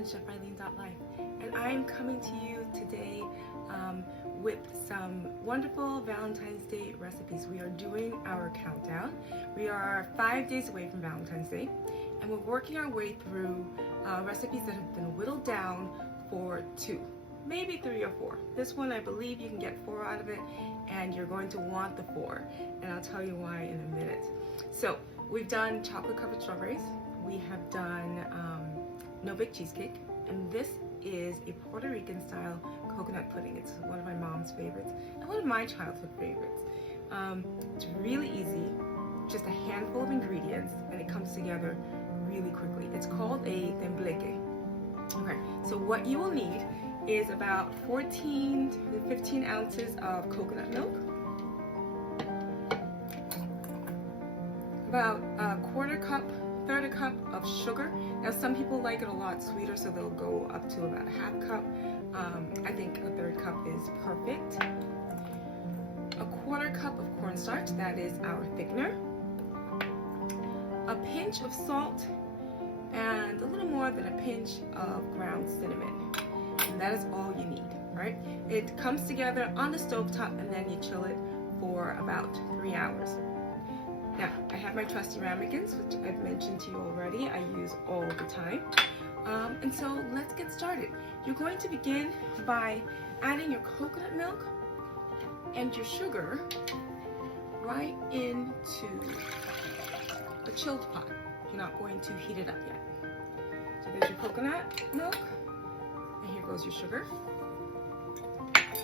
and Chef Eileen.life, and I am coming to you today with some wonderful Valentine's Day recipes. We are doing our countdown. We are 5 days away from Valentine's Day, and we're working our way through recipes that have been whittled down for 2, maybe 3 or 4. This one, I believe you can get 4 out of it, and you're going to want the 4, and I'll tell you why in a minute. So we've done chocolate covered strawberries. We have done no-bake cheesecake, and this is a Puerto Rican style coconut pudding. It's one of my mom's favorites and one of my childhood favorites. It's really easy, just a handful of ingredients, and it comes together really quickly. It's called a Tembleque. Okay, so what you will need is about 14 to 15 ounces of coconut milk, about a third a cup of sugar. Now some people like it a lot sweeter, so they'll go up to about a half cup. I think a third cup is perfect. A quarter cup of cornstarch, that is our thickener. A pinch of salt, and a little more than a pinch of ground cinnamon. And that is all you need, right? It comes together on the stovetop, and then you chill it for about 3 hours. Now, I have my trusty ramekins, which I've mentioned to you already. I use all the time. And so let's get started. You're going to begin by adding your coconut milk and your sugar right into a chilled pot. You're not going to heat it up yet. So there's your coconut milk, and here goes your sugar.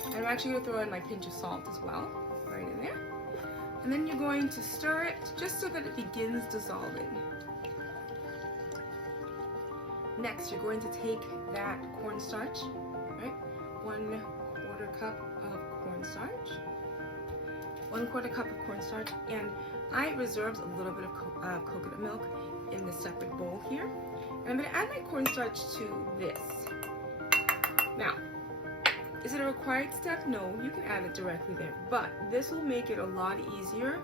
And I'm actually going to throw in my pinch of salt as well, right in there. And then you're going to stir it just so that it begins dissolving. Next, you're going to take that cornstarch, right? 1/4 cup of cornstarch. 1/4 cup of cornstarch, and I reserved a little bit of coconut milk in the separate bowl here. And I'm going to add my cornstarch to this. Now, is it a required step? No, you can add it directly there, but this will make it a lot easier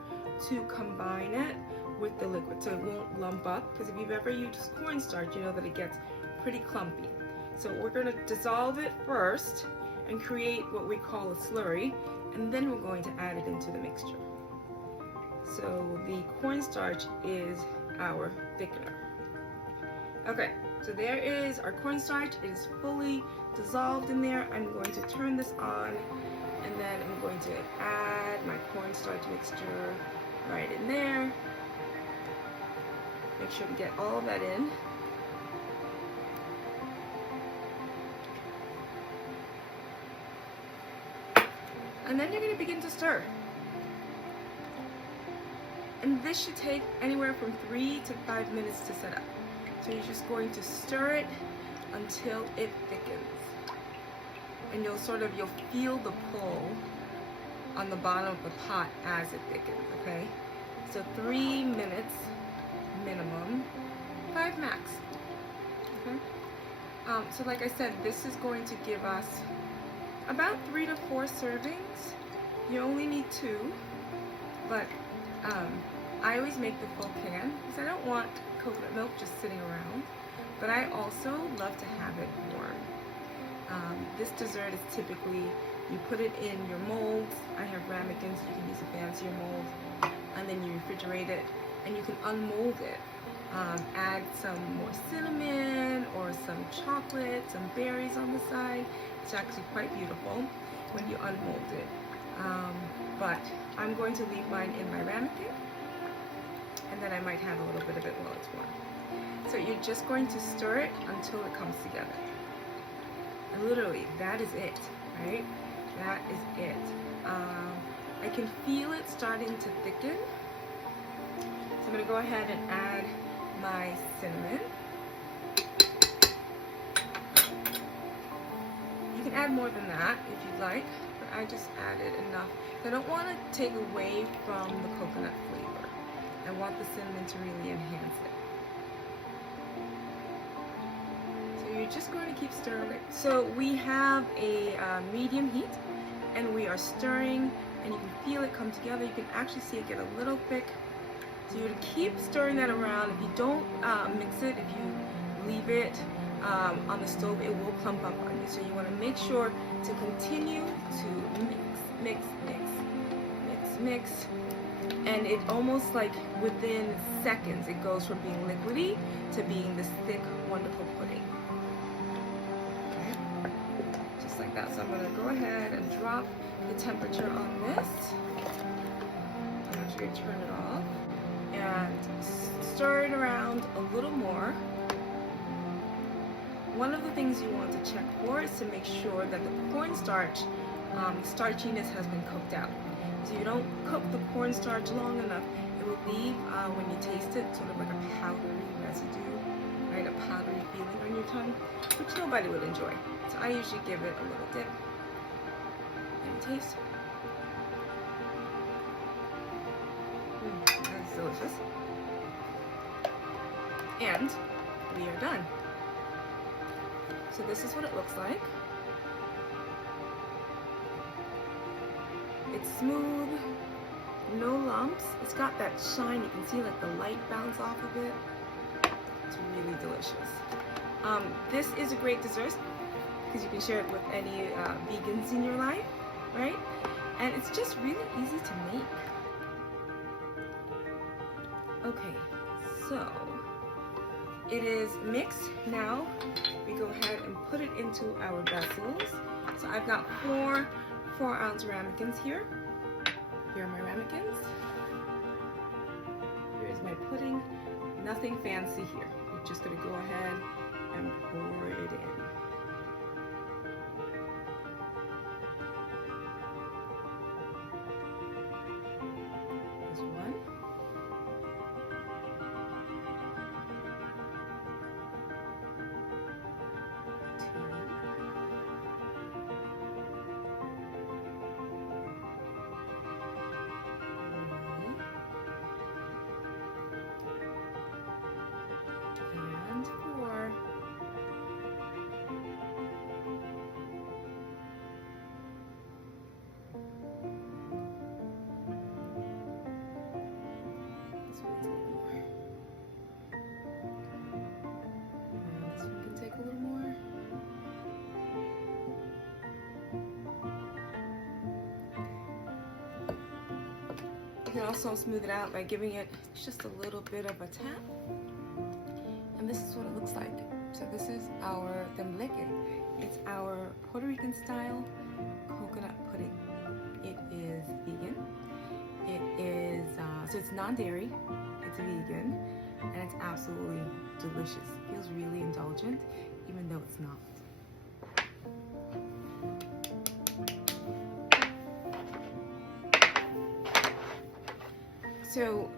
to combine it with the liquid so it won't lump up, because if you've ever used cornstarch, you know that it gets pretty clumpy. So we're going to dissolve it first and create what we call a slurry, and then we're going to add it into the mixture. So the cornstarch is our thickener. Okay, so there is our cornstarch. It is fully dissolved in there. I'm going to turn this on, and then I'm going to add my cornstarch mixture right in there. Make sure to get all of that in. And then you're going to begin to stir. And this should take anywhere from 3 to 5 minutes to set up. So you're just going to stir it until it thickens. And you'll feel the pull on the bottom of the pot as it thickens, okay? So 3 minutes minimum, 5 max, okay? So like I said, this is going to give us about 3 to 4 servings. You only need 2, but I always make the full can because I don't want coconut milk just sitting around, but I also love to have it warm. This dessert is typically, you put it in your molds. I have ramekins, you can use a fancier mold, and then you refrigerate it, and you can unmold it. Add some more cinnamon or some chocolate, some berries on the side. It's actually quite beautiful when you unmold it. But I'm going to leave mine in my ramekin, and then I might have a little bit of it while it's warm. So you're just going to stir it until it comes together. And literally, that is it, right? That is it. I can feel it starting to thicken. So I'm going to go ahead and add my cinnamon. You can add more than that if you'd like, but I just added enough. I don't want to take away from the coconut flavor. I want the cinnamon to really enhance it. So you're just going to keep stirring. So we have a medium heat, and we are stirring, and you can feel it come together. You can actually see it get a little thick. So you're to keep stirring that around. If you don't mix it, if you leave it on the stove, it will clump up on you. So you want to make sure to continue to mix, and it almost like within seconds it goes from being liquidy to being this thick, wonderful pudding. Okay. Just like that. So I'm going to go ahead and drop the temperature on this. I'm actually going to turn it off and stir it around a little more. One of the things you want to check for is to make sure that the cornstarch starchiness has been cooked out. So you don't cook the cornstarch long enough, it will leave, when you taste it, sort of like a powdery residue, right? A powdery feeling on your tongue, which nobody would enjoy. So I usually give it a little dip and taste. That's delicious. And we are done. So this is what it looks like. It's smooth, no lumps. It's got that shine. You can see like the light bounce off of it. It's really delicious. This is a great dessert because you can share it with any vegans in your life, right? And it's just really easy to make. Okay, so it is mixed. Now we go ahead and put it into our vessels. So I've got 4-ounce ramekins here. Here are my ramekins. Here's my pudding. Nothing fancy here. We're just going to go ahead and pour it in. There's one. You can also smooth it out by giving it just a little bit of a tap. And this is what it looks like. So this is our Tembleque. It's our Puerto Rican style coconut pudding. It is vegan. It is, so it's non-dairy, it's vegan, and it's absolutely delicious. It feels really indulgent, even though it's not. So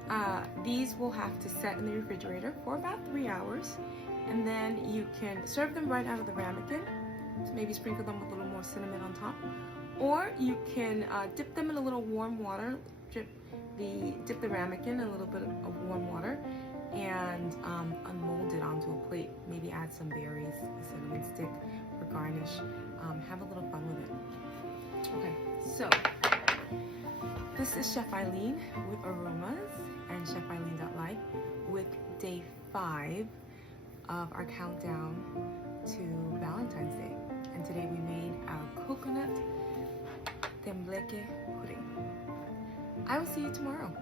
these will have to set in the refrigerator for about 3 hours, and then you can serve them right out of the ramekin. So maybe sprinkle them with a little more cinnamon on top, or you can dip them in a little warm water. Dip the ramekin in a little bit of warm water, and unmold it onto a plate. Maybe add some berries, a cinnamon stick for garnish. Have a little fun with it. Okay, so. This is Chef Eileen with Aromas and Chef Eileen.life with day 5 of our countdown to Valentine's Day. And today we made our coconut Tembleque pudding. I will see you tomorrow.